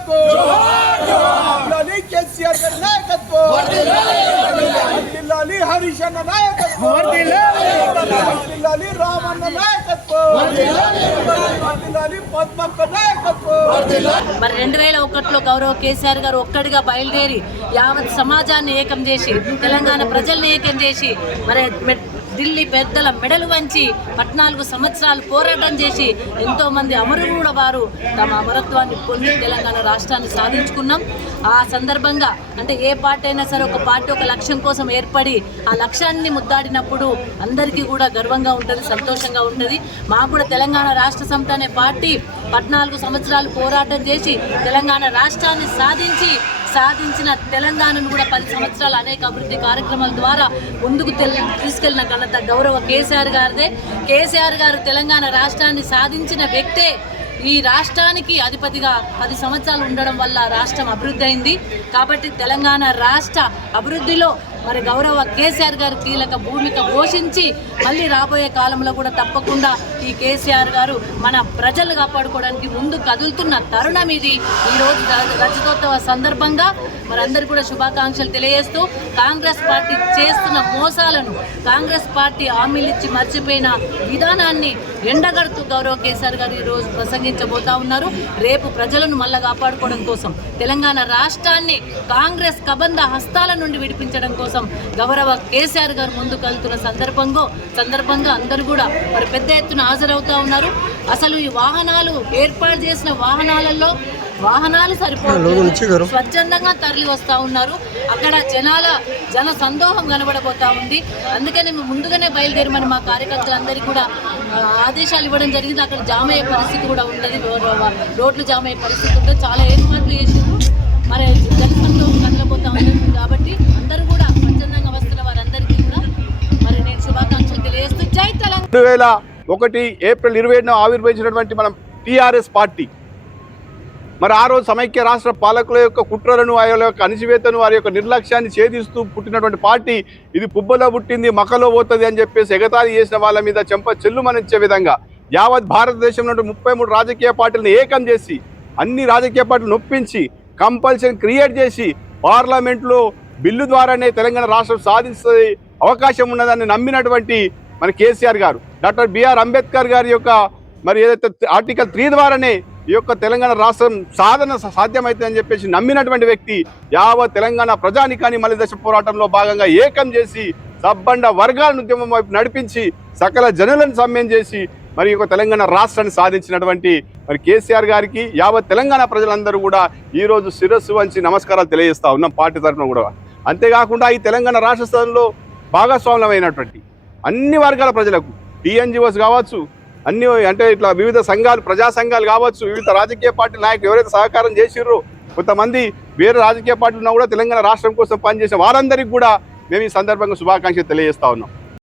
నాయకత్వం కేసీఆర్ గారి నాయకత్వం హరీష్ అన్న నాయకత్వం రామన్న నాయకత్వం పద్మక్క నాయకత్వం మరి రెండు వేల ఒకటిలో గౌరవ కేసీఆర్ గారు ఒక్కడిగా బయలుదేరి యావత్ సమాజాన్ని ఏకం చేసి తెలంగాణ ప్రజల్ని ఏకం చేసి మరి ఢిల్లీ పెద్దల మెడలు వంచి పద్నాలుగు సంవత్సరాలు పోరాటం చేసి ఎంతో మంది అమరులు కూడా వారు తమ అమరత్వాన్ని పొంది తెలంగాణ రాష్ట్రాన్ని సాధించుకున్నాం. ఆ సందర్భంగా అంటే ఏ పార్టీ అయినా సరే ఒక పార్టీ ఒక లక్ష్యం కోసం ఏర్పడి ఆ లక్ష్యాన్ని ముద్దాడినప్పుడు అందరికీ కూడా గర్వంగా ఉంటుంది సంతోషంగా ఉంటుంది. మాకు కూడా తెలంగాణ రాష్ట్ర సమితి అనే పార్టీ పద్నాలుగు సంవత్సరాలు పోరాటం చేసి తెలంగాణ రాష్ట్రాన్ని సాధించి సాధించిన తెలంగాణను కూడా పది సంవత్సరాలు అనేక అభివృద్ధి కార్యక్రమాల ద్వారా ముందుకు తీసుకెళ్ళిన ఘనత గౌరవ కేసీఆర్ గారిదే. కేసీఆర్ గారు తెలంగాణ రాష్ట్రాన్ని సాధించిన వ్యక్తే. ఈ రాష్ట్రానికి అధిపతిగా పది సంవత్సరాలు ఉండడం వల్ల రాష్ట్రం అభివృద్ధి అయింది. కాబట్టి తెలంగాణ రాష్ట్ర అభివృద్ధిలో మరి గౌరవ కేసీఆర్ గారు కీలక భూమిక పోషించి మళ్ళీ రాబోయే కాలంలో కూడా తప్పకుండా ఈ కేసీఆర్ గారు మన ప్రజలు కాపాడుకోవడానికి ముందు కదులుతున్న తరుణం ఇది. ఈరోజు ర- రజతోత్సవ సందర్భంగా మరి అందరు కూడా శుభాకాంక్షలు తెలియజేస్తూ కాంగ్రెస్ పార్టీ చేస్తున్న మోసాలను కాంగ్రెస్ పార్టీ హామీలు ఇచ్చి మర్చిపోయిన విధానాన్ని ఎండగడుతూ గౌరవ కేసీఆర్ గారు ఈరోజు ప్రసంగించబోతా ఉన్నారు. రేపు ప్రజలను మళ్ళా కాపాడుకోవడం కోసం తెలంగాణ రాష్ట్రాన్ని కాంగ్రెస్ కబంధ హస్తాల నుండి విడిపించడం కోసం గౌరవ కేసీఆర్ గారు ముందుకు వెళ్తున్న సందర్భంగా సందర్భంగా అందరూ కూడా మరి పెద్ద ఎత్తున హాజరవుతా ఉన్నారు. అసలు ఈ వాహనాలు ఏర్పాటు చేసిన వాహనాలలో వాహనాలు సరిపోలేదు స్వచ్ఛందంగా తరలి వస్తా ఉన్నారు. అక్కడ జనాల జన సందోహం కనబడబోతా ఉంది. అందుకని మేము ముందుగానే బయలుదేరమని మా కార్యకర్తలందరికీ కూడా ఆదేశాలు ఇవ్వడం జరిగింది. అక్కడ జామ్ అయ్యే పరిస్థితి కూడా ఉంటుంది రోడ్లు జామ్ అయ్యే పరిస్థితి ఉంటుంది చాలా ఏర్పాట్లు చేసిండ్రు. మరి జన సందోహం కదలబోతా ఉంది కాబట్టి అందరూ కూడా స్వచ్ఛందంగా వస్తున్న వారందరికీ కూడా మరి నేను శుభాకాంక్షలు తెలియజేస్తూ జై తెలంగాణ. ఒకటి ఏప్రిల్ ఇరవై ఏడున ఆవిర్భవించినటువంటి మనం టీఆర్ఎస్ పార్టీ మరి ఆ రోజు సమైక్య రాష్ట్ర పాలకుల యొక్క కుట్రలను వారి యొక్క అణిచివేతను వారి యొక్క నిర్లక్ష్యాన్ని ఛేదిస్తూ పుట్టినటువంటి పార్టీ ఇది పుబ్బలో పుట్టింది మకలో పోతుంది అని చెప్పేసి ఎగతాళి చేసిన వాళ్ళ మీద చెంప చెల్లుమనిచ్చే విధంగా యావత్ భారతదేశంలో ముప్పై మూడు రాజకీయ పార్టీలను ఏకం చేసి అన్ని రాజకీయ పార్టీలు నొప్పించి కంపల్సరీ క్రియేట్ చేసి పార్లమెంట్లో బిల్లు ద్వారానే తెలంగాణ రాష్ట్రం సాధించే అవకాశం ఉన్నదని నమ్మినటువంటి మన కేసీఆర్ గారు. డాక్టర్ బిఆర్ అంబేద్కర్ గారి యొక్క మరి ఏదైతే ఆర్టికల్ త్రీ ద్వారానే ఈ యొక్క తెలంగాణ రాష్ట్రం సాధన సాధ్యమవుతుందని చెప్పేసి నమ్మినటువంటి వ్యక్తి యావత్ తెలంగాణ ప్రజానికాన్ని మళ్ళీ దశ పోరాటంలో భాగంగా ఏకం చేసి సబ్బండ వర్గాలను ఉద్యమం వైపు నడిపించి సకల జనులను సమ్మెం చేసి మరి యొక్క తెలంగాణ రాష్ట్రాన్ని సాధించినటువంటి మరి కేసీఆర్ గారికి యావత్ తెలంగాణ ప్రజలందరూ కూడా ఈ రోజు శిరస్సు వంచి నమస్కారాలు తెలియజేస్తా ఉన్నాం పార్టీ తరఫున కూడా. అంతేకాకుండా ఈ తెలంగాణ రాష్ట్ర స్థానంలో భాగస్వామ్యమైనటువంటి అన్ని వర్గాల ప్రజలకు టీఎన్జిఓస్ కావచ్చు అన్ని అంటే ఇట్లా వివిధ సంఘాలు ప్రజా సంఘాలు కావచ్చు వివిధ రాజకీయ పార్టీ నాయకులు ఎవరైతే సహకారం చేసిర్రో కొంతమంది వేరే రాజకీయ పార్టీలు ఉన్నా కూడా తెలంగాణ రాష్ట్రం కోసం పనిచేసిన వారందరికీ కూడా మేము ఈ సందర్భంగా శుభాకాంక్షలు తెలియజేస్తా ఉన్నాం.